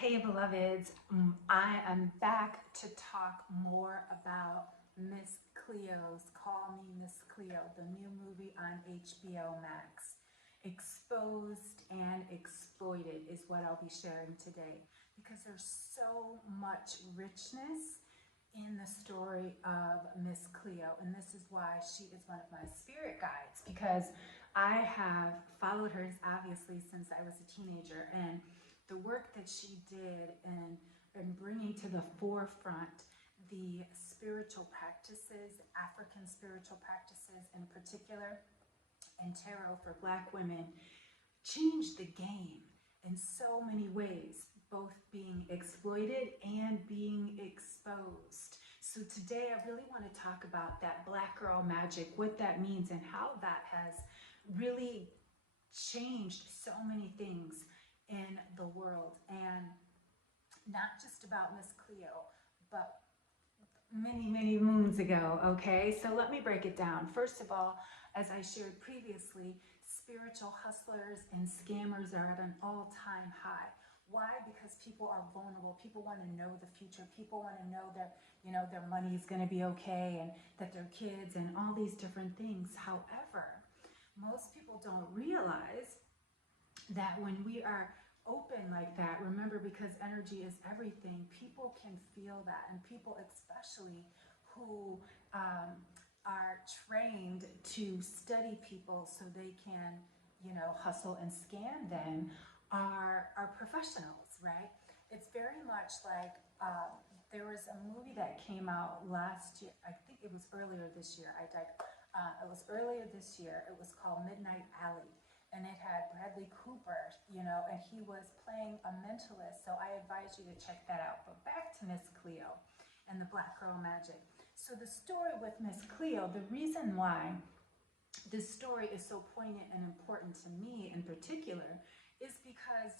Hey beloveds, I am back to talk more about Miss Cleo's Call Me Miss Cleo, the new movie on HBO Max. Exposed and exploited is what I'll be sharing today because there's so much richness in the story of Miss Cleo, and this is why she is one of my spirit guides, because I have followed her obviously since I was a teenager, and the work that she did in bringing to the forefront the spiritual practices, African spiritual practices in particular, and tarot for Black women, changed the game in so many ways, both being exploited and being exposed. So today I really want to talk about that Black girl magic, what that means, and how that has really changed so many things in the world. And not just about Miss Cleo, but many moons ago. Okay, so let me break it down. First of all, as I shared previously, spiritual hustlers and scammers are at an all-time high. Why? Because people are vulnerable. People want to know the future. People want to know that, their money is going to be okay, and that their kids, and all these different things. However, most people don't realize that when we are open like that, remember, because energy is everything, people can feel that. And people, especially who are trained to study people so they can, hustle and scam them, are professionals, right? It's very much like there was a movie that came out last year. I think it was earlier this year. It was earlier this year. It was called Midnight Alley, and it had Bradley Cooper, and he was playing a mentalist. So I advise you to check that out. But back to Miss Cleo and the Black Girl Magic. So the story with Miss Cleo, the reason why this story is so poignant and important to me in particular is because,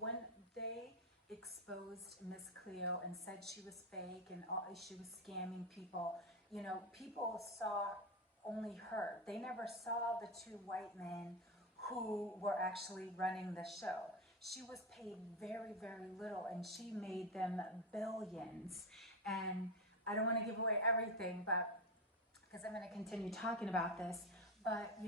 when they exposed Miss Cleo and said she was fake and she was scamming people, people saw only her. They never saw the two white men who were actually running the show. She was paid very little, and she made them billions. And I don't want to give away everything, but because I'm going to continue talking about this. But,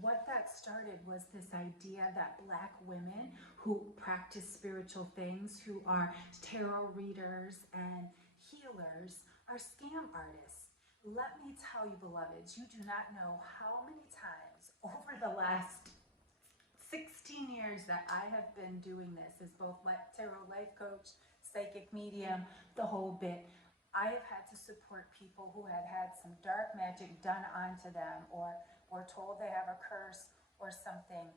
what that started was this idea that Black women who practice spiritual things, who are tarot readers and healers, are scam artists. Let me tell you, beloveds, you do not know how many times over the last 16 years that I have been doing this as both tarot life coach, psychic medium, the whole bit. I have had to support people who had had some dark magic done onto them, or told they have a curse or something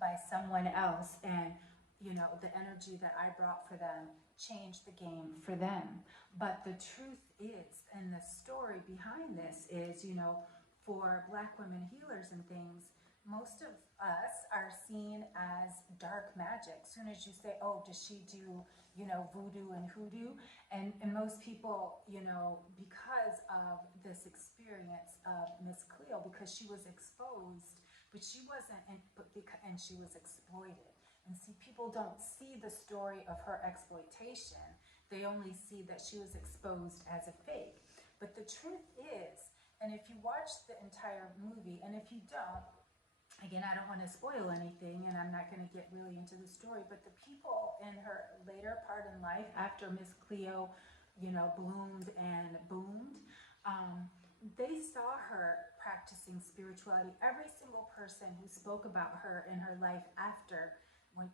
by someone else, and the energy that I brought for them changed the game for them. But the truth is, and the story behind this is, for Black women healers and things, most of us are seen as dark magic. As soon as you say, oh, does she do, voodoo and hoodoo? And most people, because of this experience of Miss Cleo, because she was exposed, but she wasn't, and she was exploited. And see, people don't see the story of her exploitation. They only see that she was exposed as a fake. But the truth is, and if you watch the entire movie, and if you don't, again, I don't want to spoil anything, and I'm not going to get really into the story, but the people in her later part in life, after Miss Cleo, bloomed and boomed, they saw her practicing spirituality. Every single person who spoke about her in her life after, when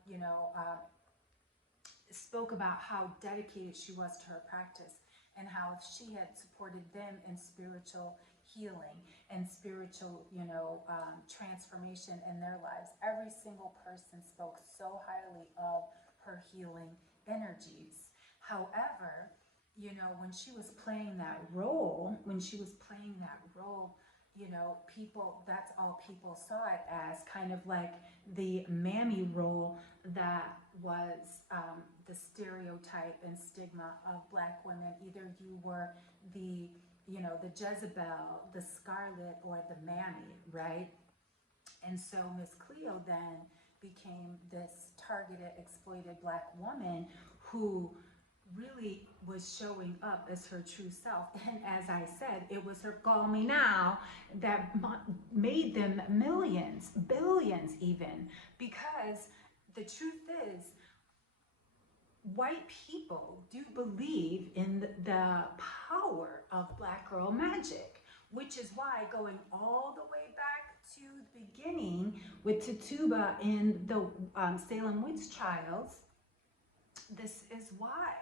spoke about how dedicated she was to her practice, and how she had supported them in spiritual healing and spiritual, transformation in their lives. Every single person spoke so highly of her healing energies. However, when she was playing that role, people, that's all people saw it as, kind of like the mammy role that was the stereotype and stigma of Black women. Either you were the, the Jezebel, the Scarlet, or the mammy, right? And so Miss Cleo then, became this targeted, exploited Black woman who really was showing up as her true self. And as I said, it was her call me now that made them millions, billions even, because the truth is, white people do believe in the power of Black girl magic, which is why going all the way back to the beginning with Tituba in the Salem witch trials, this is why.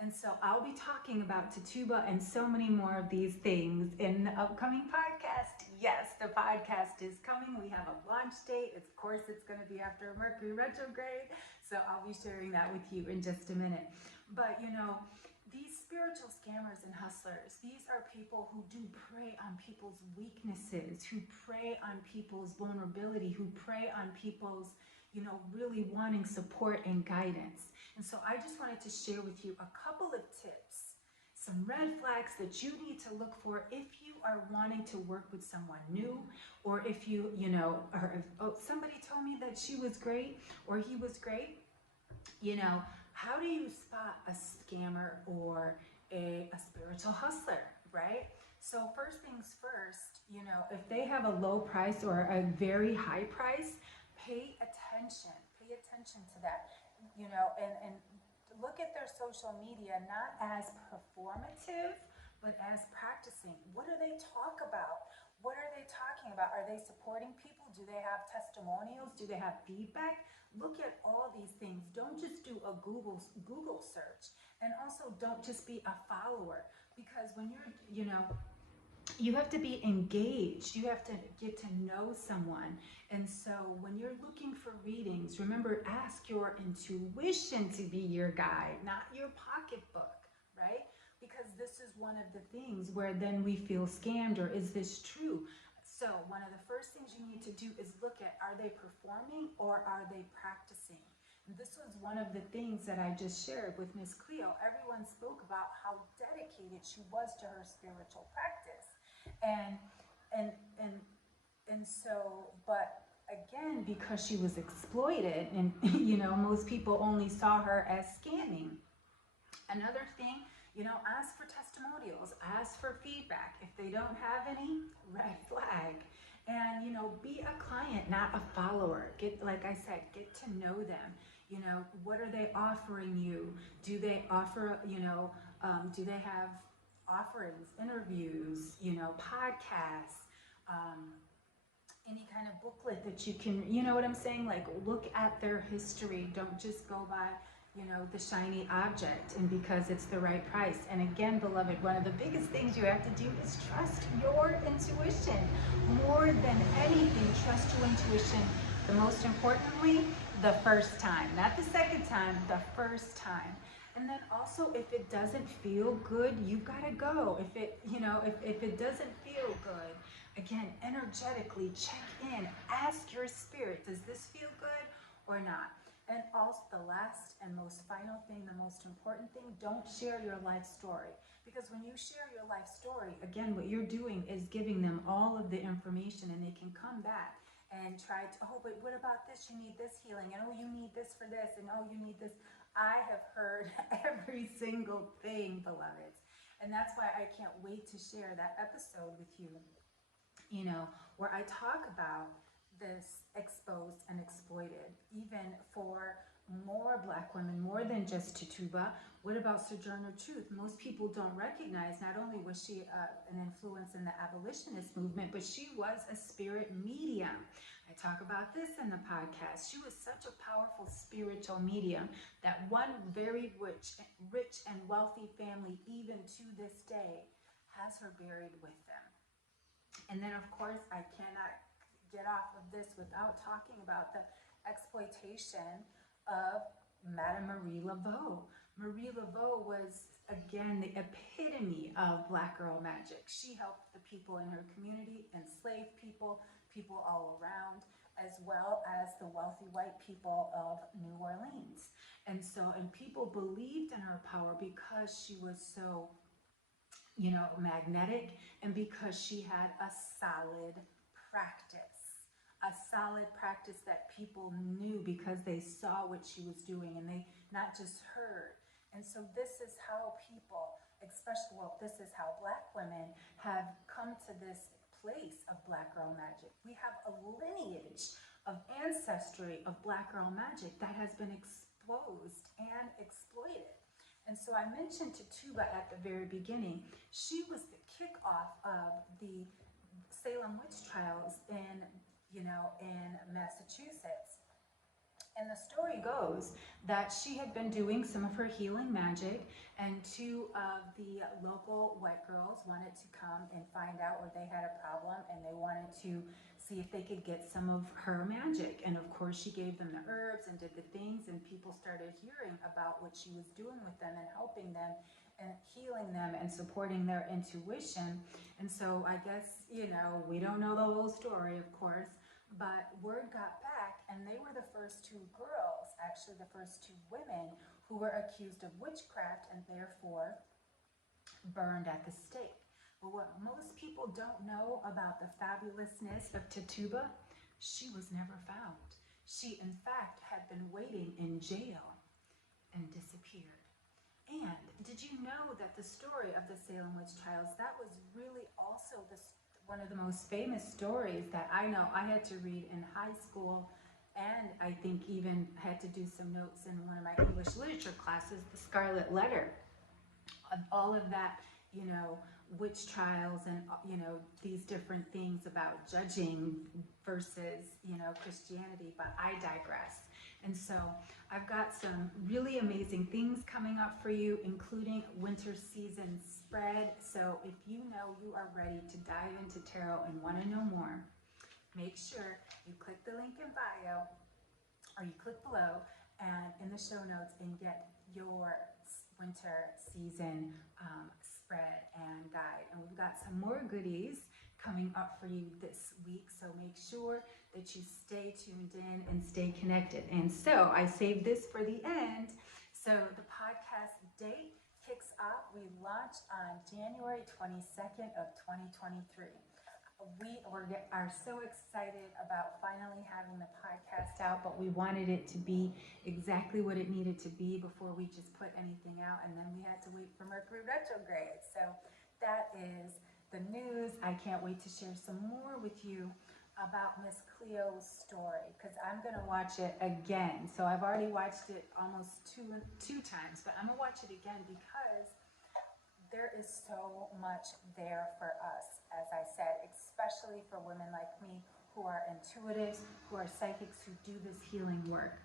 And so I'll be talking about Tituba and so many more of these things in the upcoming podcast. Yes, the podcast is coming. We have a launch date. Of course, it's going to be after Mercury retrograde. So I'll be sharing that with you in just a minute. But you know, these spiritual scammers and hustlers, these are people who do prey on people's weaknesses, who prey on people's vulnerability, who prey on people's, you know, really wanting support and guidance. And so I just wanted to share with you a couple of tips, some red flags that you need to look for if you are wanting to work with someone new, or if you know, or if somebody told me that she was great or he was great, you know, how do you spot a scammer or a spiritual hustler, right? So first things first, you know, if they have a low price or a very high price, pay attention to that, you know, and look at their social media not as performative, but as practicing. What do they talk about? What are they talking about? Are they supporting people? Do they have testimonials? Do they have feedback? Look at all these things. Don't just do a Google search. And also don't just be a follower, because when you're, you know, you have to be engaged. You have to get to know someone. And so when you're looking for readings, remember, ask your intuition to be your guide, not your pocketbook, right? Because this is one of the things where then we feel scammed, or is this true? So one of the first things you need to do is look at, are they performing or are they practicing? And this was one of the things that I just shared with Miss Cleo. Everyone spoke about how dedicated she was to her spiritual practice. And so, but again, because she was exploited, and you know, most people only saw her as scamming. Another thing, you know, ask for testimonials, ask for feedback. If they don't have any, red flag. And you know, be a client, not a follower. Get, like I said, get to know them. You know, what are they offering you? Do they offer, you know, do they have offerings, interviews, you know, podcasts, any kind of booklet that you can, you know what I'm saying? Like, look at their history. Don't just go by, you know, the shiny object and because it's the right price. And again, beloved, one of the biggest things you have to do is trust your intuition. More than anything, trust your intuition. The most importantly, the first time, not the second time, the first time. And then also, if it doesn't feel good, you've got to go. If it, you know, if it doesn't feel good, again, energetically check in, ask your spirit, does this feel good or not? And also the last and most final thing, the most important thing, don't share your life story. Because when you share your life story, again, what you're doing is giving them all of the information, and they can come back and try to, oh, but what about this? You need this healing, and oh, you need this for this, and oh, you need this. I have heard every single thing, beloveds. And that's why I can't wait to share that episode with you, you know, where I talk about this exposed and exploited, even for more Black women, more than just Tituba. What about Sojourner Truth? Most people don't recognize, not only was she an influence in the abolitionist movement, but she was a spirit medium. I talk about this in the podcast. She was such a powerful spiritual medium that one very rich and wealthy family, even to this day, has her buried with them. And then, of course, I cannot get off of this without talking about the exploitation of Madame Marie Laveau. Marie Laveau was, again, the epitome of Black girl magic. She helped the people in her community, enslaved people, people all around, as well as the wealthy white people of New Orleans. And so, and people believed in her power because she was so, you know, magnetic, and because she had a solid practice. a solid practice that people knew because they saw what she was doing and they not just heard. And so this is how people, especially, well, this is how Black women have come to this place of Black girl magic. We have a lineage of ancestry of Black girl magic that has been exposed and exploited. And so I mentioned Tituba at the very beginning. She was the kickoff of the Salem witch trials in Massachusetts. And the story goes that she had been doing some of her healing magic, and two of the local white girls wanted to come and find out where they had a problem, and they wanted to see if they could get some of her magic. And of course, she gave them the herbs and did the things, and people started hearing about what she was doing with them and helping them and healing them and supporting their intuition. And so I guess, we don't know the whole story, of course, but word got back, and they were the first two girls, actually the first two women, who were accused of witchcraft and therefore burned at the stake. But what most people don't know about the fabulousness of Tituba, she was never found. She, in fact, had been waiting in jail and disappeared. And did you know that the story of the Salem witch trials, that was really also one of the most famous stories that I know I had to read in high school, and I think even had to do some notes in one of my English literature classes, the Scarlet Letter. All of that, witch trials and, these different things about judging versus, Christianity, but I digress. And so I've got some really amazing things coming up for you, including winter season spread. So if you know you are ready to dive into tarot and want to know more, make sure you click the link in bio, or you click below and in the show notes, and get your winter season spread and guide. And we've got some more goodies coming up for you this week, so make sure that you stay tuned in and stay connected. And so I saved this for the end. So the podcast date kicks off. We launch on January 22nd of 2023. We are so excited about finally having the podcast out, but we wanted it to be exactly what it needed to be before we just put anything out, and then we had to wait for Mercury retrograde. So that is the news. I can't wait to share some more with you about Miss Cleo's story, because I'm going to watch it again. So I've already watched it almost two times, but I'm going to watch it again because there is so much there for us, as I said, especially for women like me who are intuitives, who are psychics, who do this healing work.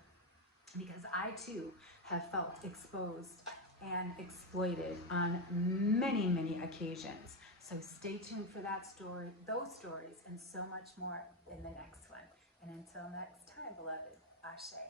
Because I too have felt exposed and exploited on many, many occasions. So stay tuned for that story, those stories, and so much more in the next one. And until next time, beloved, Ashe.